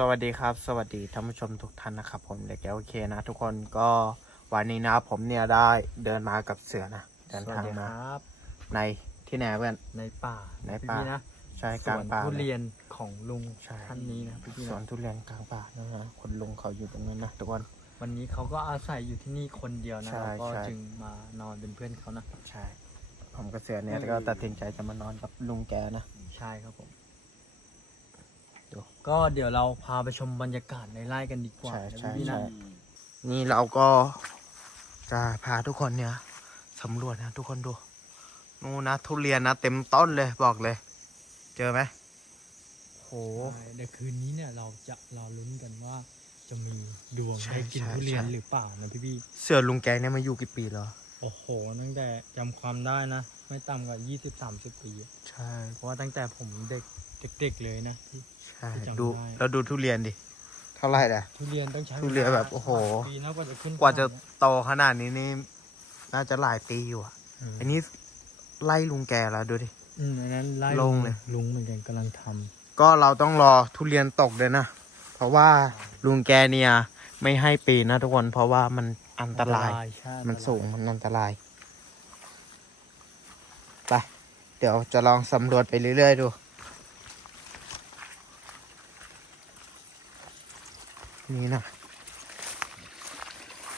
สวัสดีครับ สวัสดีท่านผู้ชมทุกท่านนะครับ ผมเด็กแก้วโอเคนะ ทุกคนก็วันนี้นะ ผมเนี่ยได้เดินมากับเสือนะเดินสวัสทางดีคมารับในที่ไหนเพื่อนในป่าในป่าพี่ๆนะใช่สกลางวนป่าทุเลยเรียนของลุงใช่ท่านนี้นะพี่ๆสวนนะทุเรียนกลางป่านะฮะคนลุงเขาอยู่ตรงนั้นนะทุกคน วันนี้เขาก็อาศัยอยู่ที่นี่คนเดียวนะใช่เราก็ใช่ จึงมานอนเป็นเพื่อนเขานะ ใช่ ผมกับเสือเนี่ยก็ตัดสินใจจะมานอนกับลุงแกนะ ใช่ครับผม ดูก็เดี๋ยวเราพาไปชมบรรยากาศในไร่กันดีกว่าใช่นะใช่พี่ๆนะใช่นี่เราก็จะพาทุกคนเนี่ยสำรวจนะทุกคนดูนู่นนะทุเรียนนะเต็มต้นเลยบอกเลย เจอไหมโหใช่เดี๋ยวคืนนี้เนี่ยเราจะรอลุ้นกันว่า จะมีดวงใช่ได้กินใช่ทุเรียนใช่ หรือเปล่านะพี่เสือลุงแกเนี่ยมาอยู่กี่ปีแล้ว ๆโอ้โห ตั้งแต่จำความได้นะ ไม่ต่ำกว่า 20-30 ปีอะใช่ เพราะว่าตั้งแต่ผมเด็ก เด็กๆเลยนะที่ ใช่จำดูได้ แล้วดูทุเรียนดิ เท่าไหร่ล่ะ ทุเรียนต้องใช้ทุเรียนแบบโอ้โหลายปีนะกว่าจะขึ้นกว่าจะขนดเนี้ยโตขนาดนี้นี่น่าจะหลายปีอยู่อะอืมอันนี้ไล่ลุงแกแล้วดูดิ อืมอันนั้นไล่ลงเลย ลุงเหมือนกันกำลังทก็เราต้องรอทุเรียนตกเลยนะ เพราะว่าลุงแกเนี่ยไม่ให้ปีนนะทุกคนเพราะว่ามันอันำตราย ใช่มันอัตรายสูงมันอันตรายไปเดี๋ยวจะลองสำรวจไปเรื่อยๆดู นี่นะ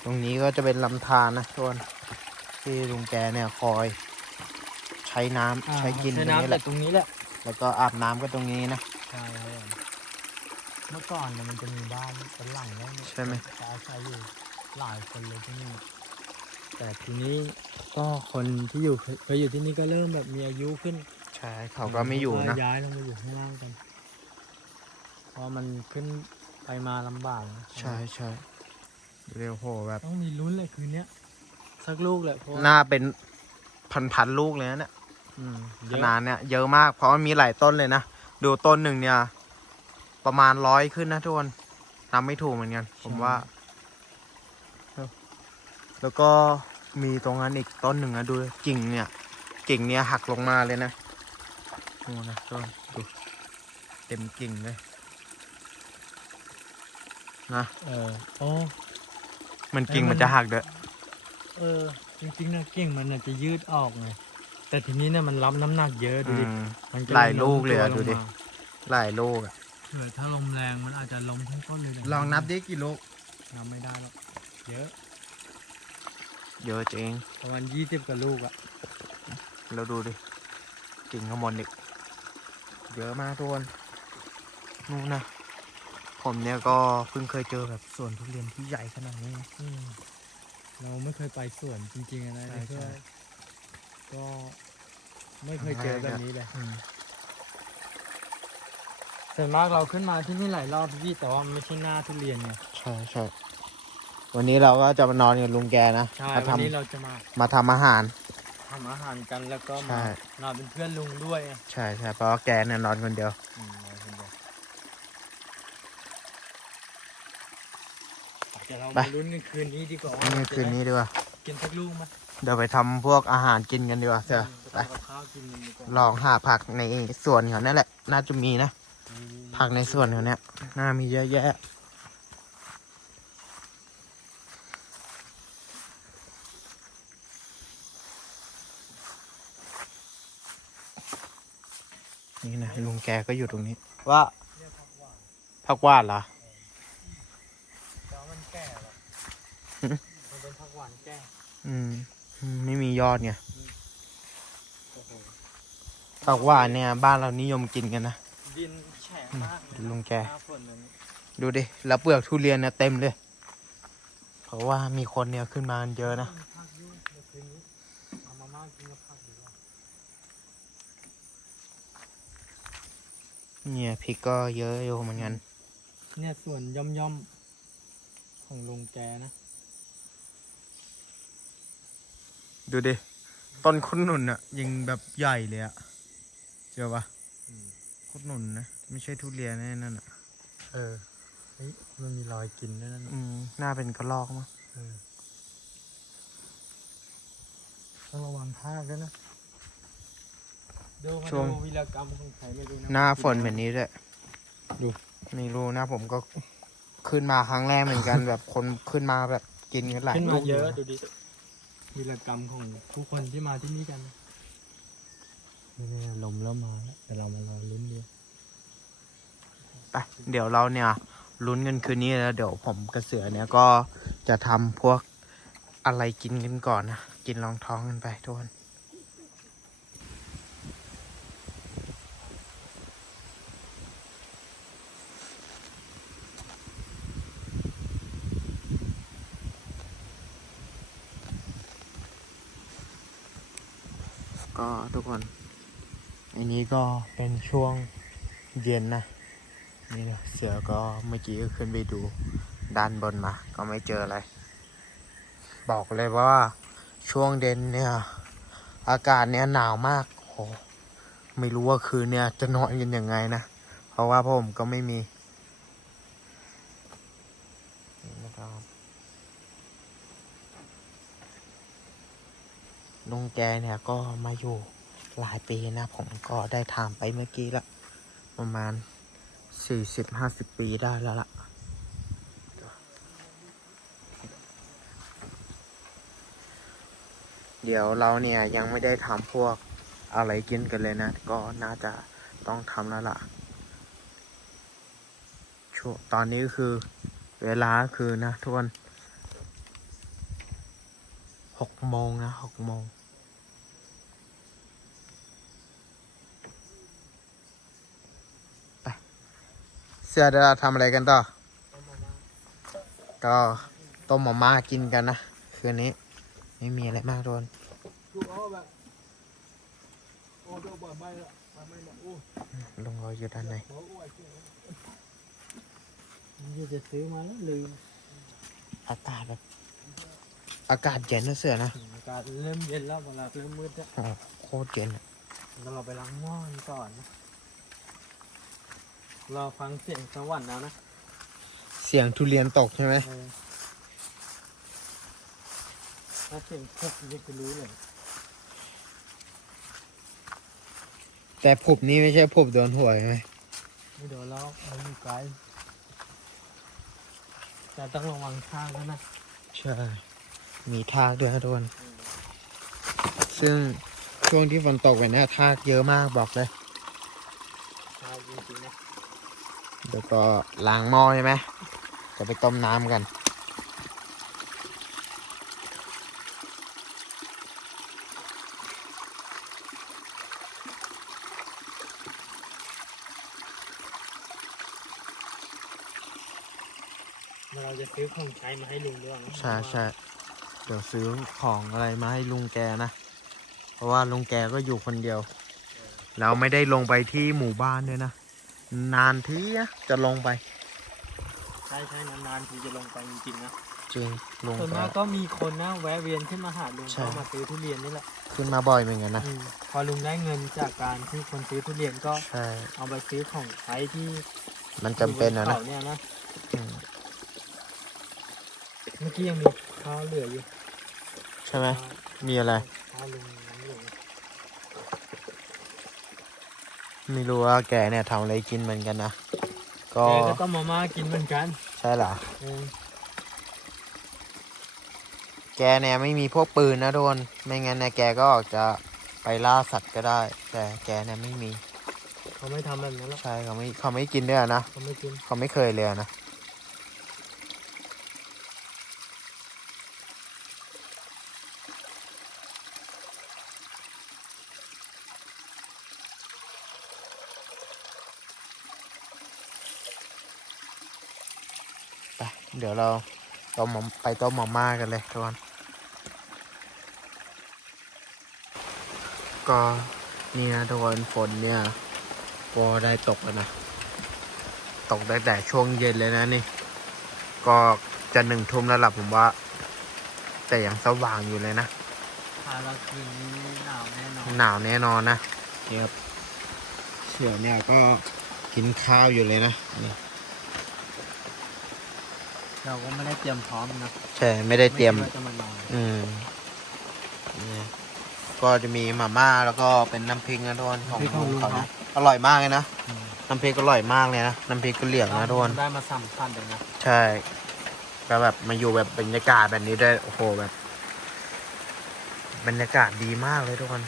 ตรงนี้ก็จะเป็นลำธารนะทุกคนที่ลุงแกเนี่ยคอย ใช้น้ำอ่าใช้กินตใช้รงนี้น้ำแหแต่ละตรงนี้แหละ แล้วก็อาบน้ำก็ตรงนี้นะใช่ครับผมเมื่อก่อนเนี่ยมันจะมีบ้านเป็นหลังแล้วเนี่ยใช่ไหมจะอาศัยอยู่หลายคนเลยที่นี่แต่ทีนี้ก็คนที่อยู่เคยเคยอยู่ที่นี่ก็เริ่มแบบมีอายุขึ้นใช่เขาก็ไม่อยู่นะย้ายลงมาอยู่ข้างล่างกันเพราะมันขึ้น ไปมาลำบากนะใช่ใช่เรียวโหแบบ ต้องมีลุ้นเลยคืนเนี้ยสักลูกเลยเพราะว่าน่าเป็นพันๆลูกเลยนะเนี่ยอืมขเยอะนาดเนี่ยเยอะมาก เพราะมันมีหลายต้นเลยนะ ดูต้นหนึ่งเนี่ย ประมาณร้อยขึ้นนะทุกคนนับไม่ถูกเหมือนกัน ผมว่า แล้วก็มีตรงนั้นอีกต้นหนึ่งนะดูกิ่งเนี่ย กิ่งเนี่ยหักลงมาเลยนะดูนะต้นดูเต็มกิ่งเลย นะเออโอ้มันกิ่งเอ้ยมัมันนจะหักเด้อเออ จริงๆนะเก่งมันน่ะจะยืดออกไงแต่ทีนี้เนี่ยมันรับน้ำหนักเยอะดูดิอืมมันหลายลูกเลยอะโน้มตัวดูดิงมาหลายลูกอะเผื่อถ้าลมแรงมันอาจจะล้มทั้งต้นเลยะลองนับดิกี่ลูกนับไม่ได้หรอกเยอะ เยอะจริงประมาณยี่สิบกว่าลูกอะแล้วดูดิกิ่งข้างบนอีกเยอะมากทุกคนนู่นนะ ผมเนี่ยก็เพิ่งเคยเจอแบบสวนทุเรียนที่ใหญ่ขนาดนี้นะ อืมเราไม่เคยไปสวนจริงๆอะนะใช่เพื่อใช่ก็ไม่เคยเจอแบบนี้เลยอืมส่วนมากเราขึ้นมาที่นี่หลายรอบพี่แต่ว่ามันไม่ใช่หน้าทุเรียนไงใช่ใช่วันนี้เราก็จะมานอนกับลุงแกนะใช่มาวันนี้ทำเราจะมามาทำอาหาร ทำอาหารกันแล้วก็ใช่มานอนเป็นเพื่อนลุงด้วยอะใช่ใช่เพราะว่าแกเนี่ยนอนคนเดียว อืมนอนคนเดียวเดี๋ยวเราไปมาลุ้นกันคืนนี้ดีกว่าว่านี่เราจะคืนนี้ดีกว่า กินสักลูกไหมเดี๋ยวไปทำพวกอาหารกินกันดีกว่าเถอะอืมไปทำกับข้าวกินกันดีกว่าลองหาผักในสวนเขานั่นแหละ น่าจะมีนะอืมผักในสวนเขาเนี่ยน่ามีเยอะแยะ นี่นะลุงแกก็อยู่ตรงนี้ ว่าเรียกผักหวานผักหวานเหรอ แต่ว่ามันแก่แล้ว หืม มันเป็นผักหวานแก่ อืมอืม ไม่มียอดไงโอ้โหผักหวานเนี่ย บ้านเรานิยมกินกันนะ ดินแฉะมากเลยลุงแก หน้าฝนแบบนี้ดูดิ แล้วเปลือกทุเรียนเนี่ยเต็มเลย เพราะว่ามีคนเนี่ยขึ้นมากันเยอะนะ ผักยุ่งเดี๋ยวคืนนี้เอามาม่ากินกับผักดีกว่าเนี่ยพริกก็เยอะอยู่เหมือนกัน เนี่ยส่วนย่อมย่อมๆของลุงแกนะ ดูดิต้นขุนหนุนอะยิงแบบใหญ่เลยอะเจอปะขุนหนุนนะ ไม่ใช่ทุเรียนแน่นั่นอะเออเฮ้ยมันมีรอยกินด้วยนั่นอืมน่าเป็นกระลอกมั้งเออต้องระวังทากด้วยนะดูมาดูวีรกรรมของใครไม่รู้นะหน้าฝนแบบนี้ด้วยนไม่รู้นะผมก็ขึ้นมาครั้งแรกเหมือนกัน แบบคนขึ้นมาแบบกินกันหลายขึ้นลูมากเยอะยู่ดูดิ วีรกรรมของผู้คนที่มาที่นี่กันนี่ๆลมเริ่มมาแล้วแต่เรามารอลุ้นดูไปเดี๋ยวเราเนี่ยลุ้นกันคืนนี้แล้วเดี๋ยวผมกระเสือเนี่ยก็จะทำพวกอะไรกินกันก่อนนะ กินรองท้องกันไปทุกคน ก็ทุกคน อันนี้ก็เป็นช่วงเย็นนะ นี่นะเสือก็เมื่อกี้ก็ขึ้นไปดูด้านบนมา ก็ไม่เจออะไร บอกเลยว่าช่วงเด่นเนี่ยอากาศเนี่ยหนาวมากโหไม่รู้ว่าคืนเนี่ยจะนอนกันยังไงนะ เพราะว่าผมก็ไม่มีนี่นะครับ ลุงแกเนี่ยก็มาอยู่หลายปีนะ ผมก็ได้ถามไปเมื่อกี้ละ ประมาณสี่สิบห้าสิบปีได้แล้วล่ะเดี๋ยวเราเนี่ยยังไม่ได้ทำพวกอะไรกินกันเลยนะ ก็น่าจะต้องทำแล้วล่ะช่วงตอนนี้คือเวลาคือนะทุกคนหกโมงนะหกโมง เสื้อเดี๋ยวเราทำอะไรกันต่อ ก็ต้มหม่าม่ากินกันนะ คืนนี้ ไม่มีอะไรมากโดนดูเอาแบบโอ้ดูบ่อยๆไม่ไม่โอ้ลุงรออยู่ด้านในโหอ้วนนี่จะซื้อมาแล้วลืมอากาศแบบ อากาศเย็นนะเสือนะอากาศเริ่มเย็นแล้วเวลาเริ่มมืดแล้วโอ้โคตรเย็นอะงั้นเราไปล้างหม้อกันก่อนนะ รอฟังเสียงสวรรค์แล้วนะเสียงทุเรียนตกใช่ไหมเออถ้าเสียงพกนี่จะรู้เลยแต่ผุบนี้ไม่ใช่ผุบโดนหวยไหมไม่เดี๋ยวเราเราอยู่ไกลแต่ต้องระวังข้างแล้วนะใช่ มีทากด้วยนะทุกคนซึ่งช่วงที่ฝนตกไปเนี่ยทากเยอะมากบอกเลย ข้างจริงๆนะ เดี๋ยวก็ล้างหม้อใช่ไหมจะไปต้มน้ำกัน เราจะซื้อของใช้มาให้ลุงด้วยนะใช่ใช่เดี๋ยวซื้อของอะไรมาให้ลุงแกนะ เพราะว่าลุงแกก็อยู่คนเดียวแล้วไม่ได้ลงไปที่หมู่บ้านด้วยนะ นานทีนะจะลงไป ใช่ใช่นานๆทีจะลงไปจริงๆนะจริงลุงส่วนก็มากก็มีคนนะแวะเวียนขึ้นมาหาลุงใช่ก็มาซื้อทุเรียนนี่แหละขึ้นมาบ่อยเหมือนกันนะ อืมพอลุงได้เงินจากการที่คนซื้อทุเรียนก็ใช่ เอาไปซื้อของใช้ที่มันจำเป็นนะอยู่บนะเขาเนี่ยนะอืมเมื่อกี้ยังมีข้าวเหลืออยู่ใช่ไหม มีอะไร ข้าวลุงยังเหลืออยู่ ไม่รู้ว่าแกเนี่ยทำอะไรกินเหมือนกันนะ ก็แกก็ต้องมาม่ากินเหมือนกัน ใช่เหรอ เออแกเนี่ยไม่มีพวกปืนนะทุกคน ไม่งั้นเนี่ยแกก็ออกจะไปล่าสัตว์ก็ได้ แต่แกเนี่ยไม่มี เขาไม่ทำแบบนั้นหรอกใช่เขาไม่เขาไม่กินด้วยอะนะ เขาไม่กิน เขาไม่เคยเลยอะนะ เดี๋ยวเราต้มหม่าไปต้มหม่าม่ากันเลยทุกคนก็นี่นะทุกคนฝนเนี่ยก็ได้ตกแล้วนะ ตกตั้งแต่ช่วงเย็นเลยนะนี่ ก็จะหนึ่งทุ่มแล้วล่ะผมว่า แต่ยังสว่างอยู่เลยนะทานแล้วคืนนี้หนาวแน่นอนหนาวแน่นอนนะนี่ครับเสือเนี่ยก็กินข้าวอยู่เลยนะนี่ เราก็ไม่ได้เตรียมพร้อมนะใช่ ไม่ได้เตรียมคิว่าจะมานอนอืมนี่ก็จะมีมาม่าแล้วก็เป็นน้ำพริกนะทุกคนของลุงเขานะอร่อยมากเลยนะอืมน้ำพริกก็อร่อยมากเลยนะน้ำพริกก็เหลียงนะทุกคน ได้มาสามพันเลยนะใช่ก็แบบมาอยู่แบบบรรยากาศแบบนี้ด้วยโอ้โหแบบ บรรยากาศดีมากเลยทุกคน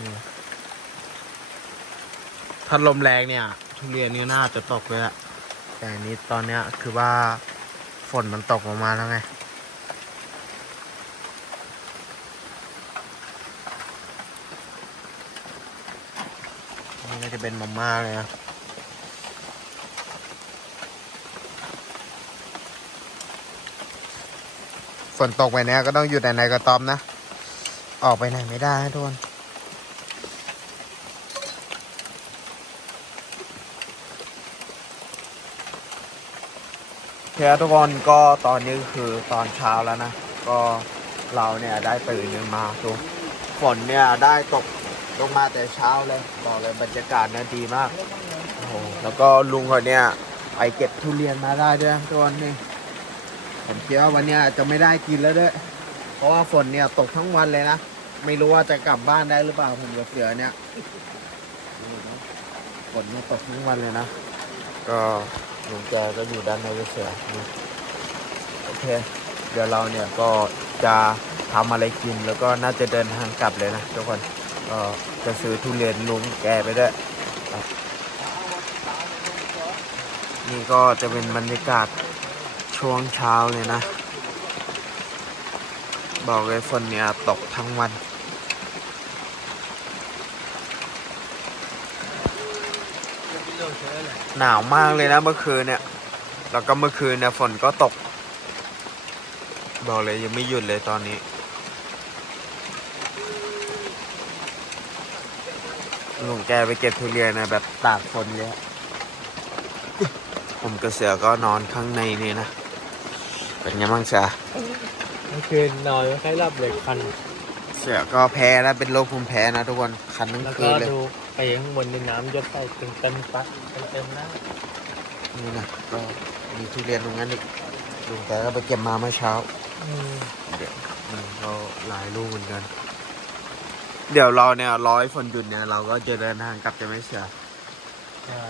นี่ถ้าลมแรงเนี่ย ทุเรียนนี่น่าจะตกเลยอะแต่อันนี้ตอนเนี้ยคือว่าฝนมันตกลงมาแล้วไง นี่ก็จะเป็นมาม่าเลยนะ ฝนตกไปเนี้ยก็ต้องอยู่แต่ในกระต๊อบนะ ออกไปไหนไม่ได้ทุกคนโอเคทุกคนก็ตอนนี้คือตอนเช้าแล้วนะ ก็เราเนี่ยได้ตื่นมาดูฝนเนี่ยได้ตกลงมาแต่เช้าเลยบอกเลยบรรยากาศเนี่ยดีมากโอ้โหแล้วก็ลุงเขาเนี่ยไปเก็บทุเรียนมาได้ด้วยทุกคนนี่ผมคิดว่าวันเนี้ยจะไม่ได้กินแล้วด้วย เพราะว่าฝนเนี่ยตกทั้งวันเลยนะ ไม่รู้ว่าจะกลับบ้านได้หรือเปล่าผมกับเสือเนี่ยฝนเนี่ยตกทั้งวันเลยนะ ก็ ลุงแกก็อยู่ด้านในเสือโอเค เดี๋ยวเราเนี่ยก็จะทำอะไรกินแล้วก็น่าจะเดินทางกลับเลยนะทุกคนก็จะซื้อทุเรียนลุงแกไปด้วยนี่ก็จะเป็นบรรยากาศช่วงเช้าเลยนะ บอกเลยฝนเนี่ยตกทั้งวัน หนาวมากเลยนะเมื่อคืนเนี่ย แล้วก็เมื่อคืนเนี่ยฝนก็ตก บอกเลยยังไม่หยุดเลยตอนนี้ ลุงแกไปเก็บทุเรียนนะแบบตากฝนเยอะผมกับเสือก็นอนข้างในนี่นะ เป็นไงบ้างเสือเมื่อคืนนอนไม่ค่อยหลับเลยคัน เสือก็แพ้นะเป็นโรคภูมิแพ้นะทุกคนคันทั้งแล้วคืก็นเลยดู ไปข้างบนในน้ำยศใส่เต็มเต็มๆปักเต็มเต็มๆหน้านี่นะก็มีทุเรียนตรงนั้นอีกลุงแกก็ไปเก็บมาเมื่อเช้าอืมเดี๋ยวมันก็หลายลูกเหมือนกัน เดี๋ยวเราเนี่ยร้อยฝนหยุดเนี่ยเราก็จะเดินทางกลับจะไม่เสือใช่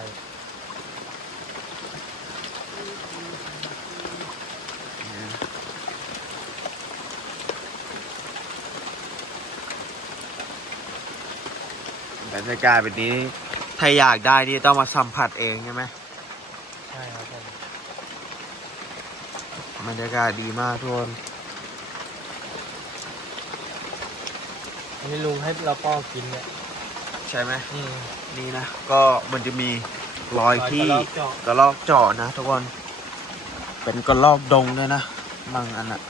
บรรยากาศแบบนี้ถ้าอยากได้นี่ต้องมาสัมผัสเองใช่ไหมใช่ครับผมบรรยากาศดีมากทุกคนอันนี้ลุงให้เราป้อกินเนี่ยใช่ไหมอืม นี่นะ ก็มันจะมีรอยที่รอยกระรอกเจาะกระลอกเจาะนะทุกคน เป็นกระลอกดงด้วยนะบางอันอะ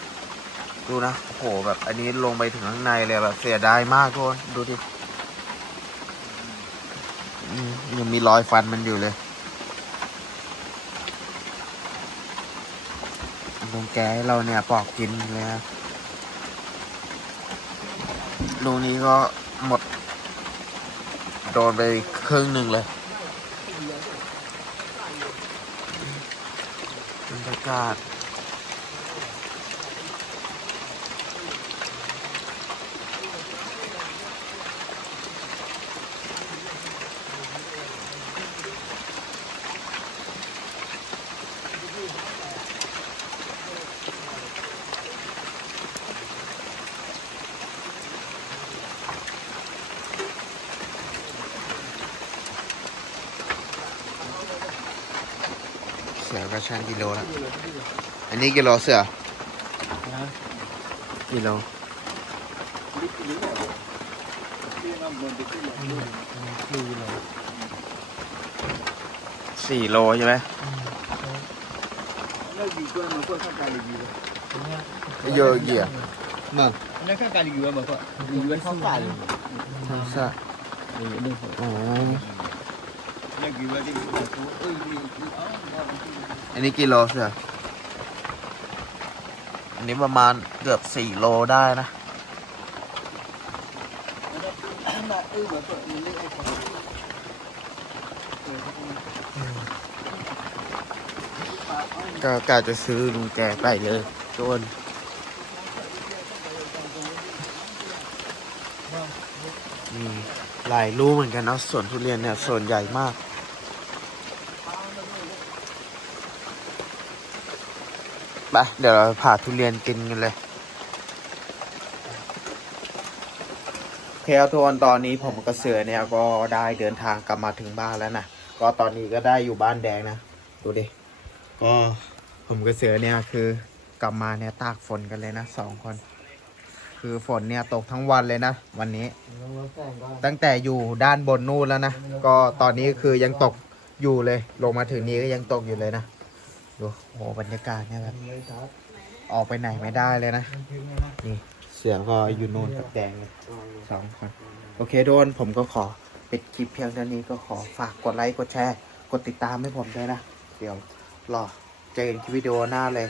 ดูนะโอ้โหแบบอันนี้ลงไปถึงข้างในเลยแบบเสียดายมากทุกคนดูดิอืม ยังมีรอยฟันมันอยู่เลยลุงแกให้เราเนี่ยปอกกินเลยนะลูกนี้ก็หมด โดนไปครึ่งหนึ่งเลยบรรยากาศาชันกิโลละอันนี้กิโลเสือกิโลสี่โลใช่ไหมเยอะเกี่ยมาแล้วข้าการอยู่แบบว่าอยู่เป็นข้งวสารข้าวสารอ้ Lagi balik. Oh, ini. อันนี้กี่โลเสียอันนี้ประมาณเกือบสี่โลได้นะ ก็กาจะซื้อลุงแกไปเลยจนมีหลายรูเหมือนกันนะส่วนทุเรียนเนี่ยส่วนใหญ่มาก ไปเดี๋ยวเราผ่าทุเรียนกินกันเลยโอเคทุกคนตอนนี้ผมกับเสือเนี่ยก็ได้เดินทางกลับมาถึงบ้านแล้วนะก็ตอนนี้ก็ได้อยู่บ้านแดงนะดูดิก็ผมกับเสือเนี่ยคือกลับมาเนี่ยตากฝนกันเลยนะสองคน คือฝนเนี่ยตกทั้งวันเลยนะวันนี้ ตั้งแต่อยู่ด้านบนนู่นแล้วนะก็ตอนนี้คือยังตกอยู่เลย ลงมาถึงนี้ก็ยังตกอยู่เลยนะ ดูโอ้บรรยากาศเนี่ยแบบออกไปไหนไม่ได้เลยนะ นี่เสือก็อยู่นู่นกับแดงเลยสองคน โอเคโดนผมก็ขอปิดคลิปเพียงเท่านี้ก็ขอฝากกดไลค์ กดแชร์ กดติดตามให้ผมด้วยนะ เดี๋ยวรอเจอกันคลิปวิดีโอหน้าเลย